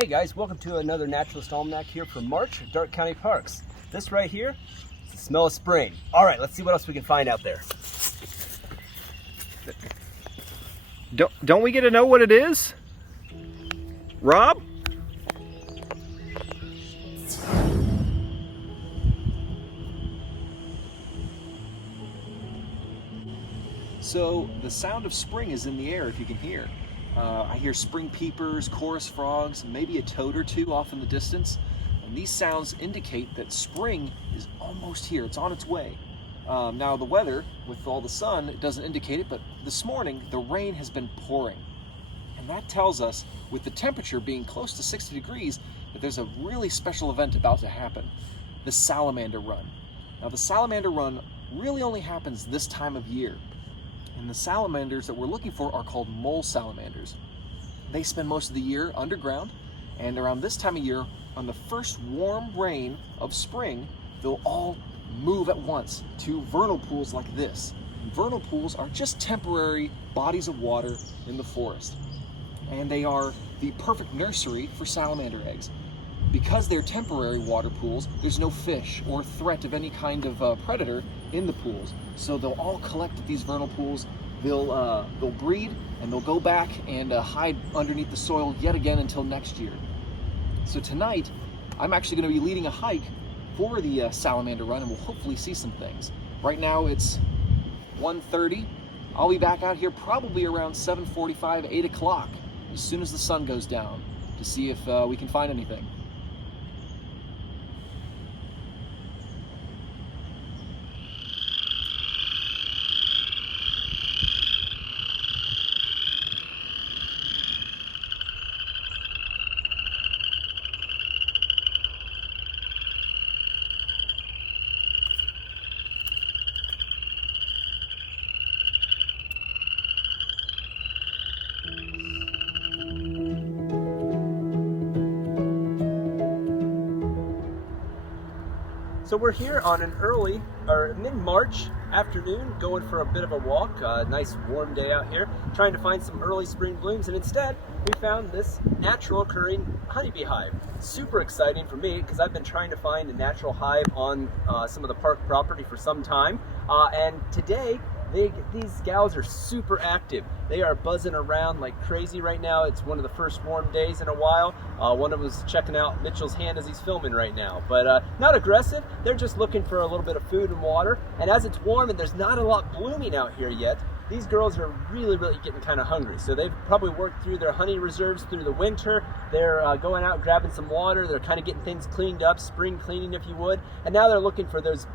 Hey guys, welcome to another Naturalist Almanac here for March at Darke County Parks. This right here is the smell of spring. All right, let's see what else we can find out there. Don't we get to know what it is? Rob? So the sound of spring is in the air, if you can hear. I hear spring peepers, chorus frogs, maybe a toad or two off in the distance. And these sounds indicate that spring is almost here. It's on its way. Now the weather, with all the sun, it doesn't indicate it, but this morning the rain has been pouring. And that tells us, with the temperature being close to 60 degrees, that there's a really special event about to happen. The salamander run. Now the salamander run really only happens this time of year. And the salamanders that we're looking for are called mole salamanders. They spend most of the year underground, and around this time of year, on the first warm rain of spring, they'll all move at once to vernal pools like this. And vernal pools are just temporary bodies of water in the forest. And they are the perfect nursery for salamander eggs. Because they're temporary water pools, there's no fish or threat of any kind of predator in the pools. So they'll all collect at these vernal pools, they'll breed, and they'll go back and hide underneath the soil yet again until next year. So tonight, I'm actually going to be leading a hike for the salamander run, and we'll hopefully see some things. Right now it's 1:30. I'll be back out here probably around 7:45, 8 o'clock, as soon as the sun goes down, to see if we can find anything. So we're here on an early or mid-March afternoon, going for a bit of a walk. Nice warm day out here, trying to find some early spring blooms, and instead we found this natural occurring honeybee hive. Super exciting for me because I've been trying to find a natural hive on some of the park property for some time, and today these gals are super active. They are buzzing around like crazy right now. It's one of the first warm days in a while. One of them is checking out Mitchell's hand as he's filming right now, but not aggressive. They're just looking for a little bit of food and water. And as it's warm and there's not a lot blooming out here yet, these girls are really getting kind of hungry. So they've probably worked through their honey reserves through the winter. They're going out grabbing some water. They're kind of getting things cleaned up, spring cleaning if you would. And now they're looking for those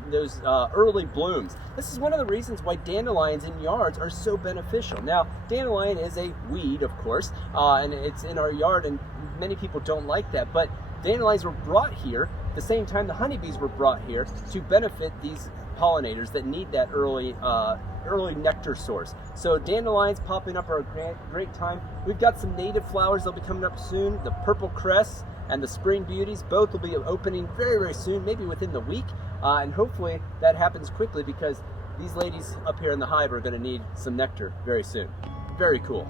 early blooms. This is one of the reasons why dandelions in yards are so beneficial. Now, dandelion is a weed, of course, and it's in our yard, and many people don't like that. But dandelions were brought here at the same time the honeybees were brought here to benefit these pollinators that need that early nectar source. So dandelions popping up are a great time. We've got some native flowers that'll be coming up soon. The purple cress and the spring beauties, both will be opening very soon, maybe within the week, and hopefully that happens quickly because these ladies up here in the hive are going to need some nectar very soon. Very cool.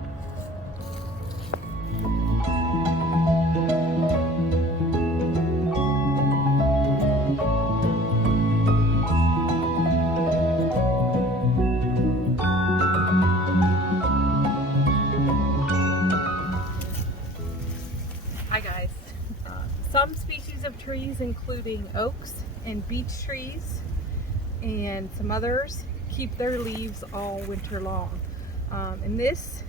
Hi guys. Some species of trees, including oaks and beech trees and some others, keep their leaves all winter long. And this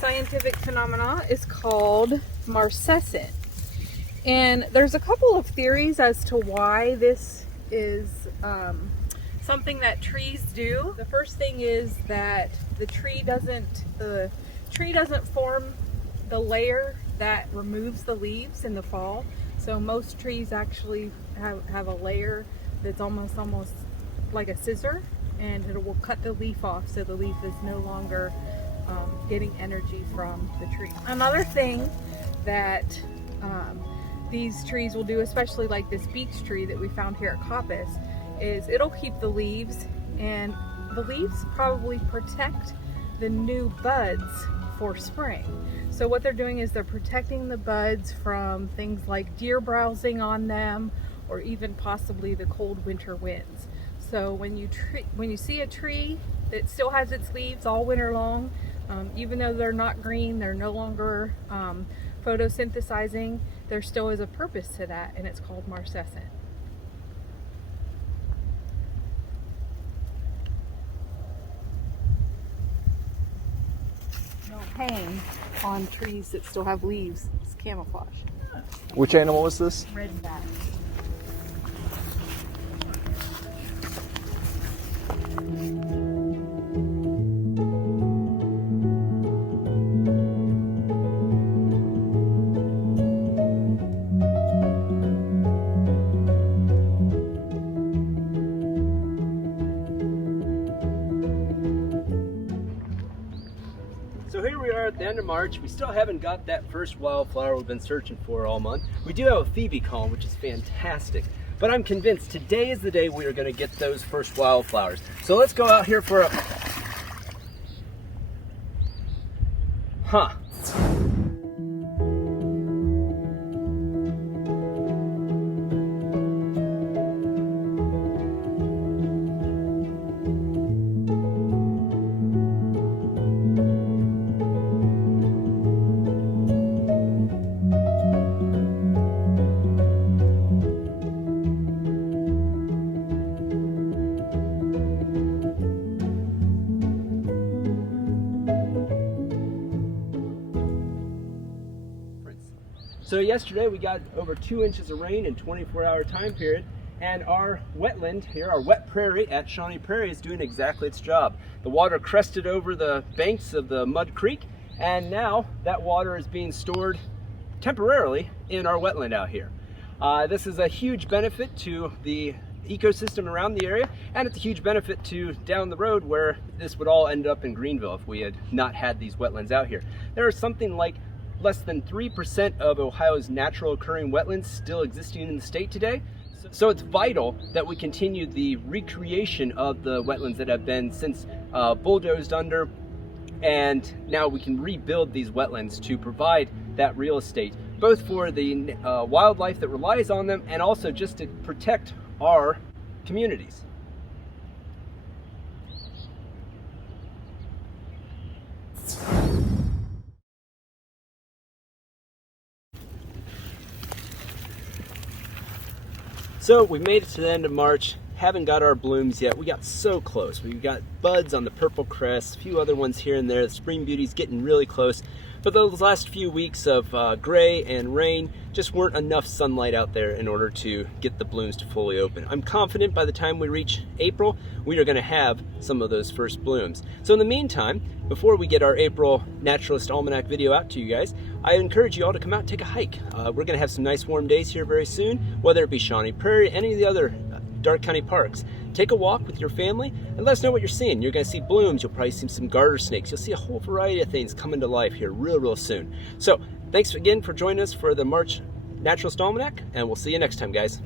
scientific phenomena is called marcescent. And there's a couple of theories as to why this is something that trees do. The first thing is that the tree doesn't form the layer that removes the leaves in the fall. So most trees actually have a layer that's almost like a scissor, and it will cut the leaf off so the leaf is no longer getting energy from the tree. Another thing that these trees will do, especially like this beech tree that we found here at Coppice, is it'll keep the leaves, and the leaves probably protect the new buds for spring. So what they're doing is they're protecting the buds from things like deer browsing on them, or even possibly the cold winter winds. So when you see a tree that still has its leaves all winter long, even though they're not green, they're no longer photosynthesizing, there still is a purpose to that, and it's called marcescent. They'll hang on trees that still have leaves. It's camouflage. Which animal was this? Redback. So here we are at the end of March. We still haven't got that first wildflower we've been searching for all month. We do have a phoebe column, which is fantastic. But I'm convinced today is the day we are going to get those first wildflowers. So let's go out here for a... Huh. So yesterday we got over 2 inches of rain in 24-hour time period, and our wetland here, our wet prairie at Shawnee Prairie, is doing exactly its job. The water crested over the banks of the Mud Creek, and now that water is being stored temporarily in our wetland out here. This is a huge benefit to the ecosystem around the area, and it's a huge benefit to down the road where this would all end up in Greenville if we had not had these wetlands out here. There is something like less than 3% of Ohio's natural occurring wetlands still existing in the state today. So it's vital that we continue the recreation of the wetlands that have been since bulldozed under, and now we can rebuild these wetlands to provide that real estate, both for the wildlife that relies on them and also just to protect our communities. So we made it to the end of March, haven't got our blooms yet. We got so close. We've got buds on the purple cress, a few other ones here and there. The spring beauty's getting really close. But those last few weeks of gray and rain just weren't enough sunlight out there in order to get the blooms to fully open. I'm confident by the time we reach April, we are going to have some of those first blooms. So in the meantime, before we get our April Naturalist Almanac video out to you guys, I encourage you all to come out and take a hike. We're going to have some nice warm days here very soon, whether it be Shawnee Prairie, any of the other Darke County parks. Take a walk with your family and let us know what you're seeing. You're going to see blooms, you'll probably see some garter snakes, you'll see a whole variety of things coming to life here real soon. So thanks again for joining us for the March Naturalist Almanac, and we'll see you next time, guys.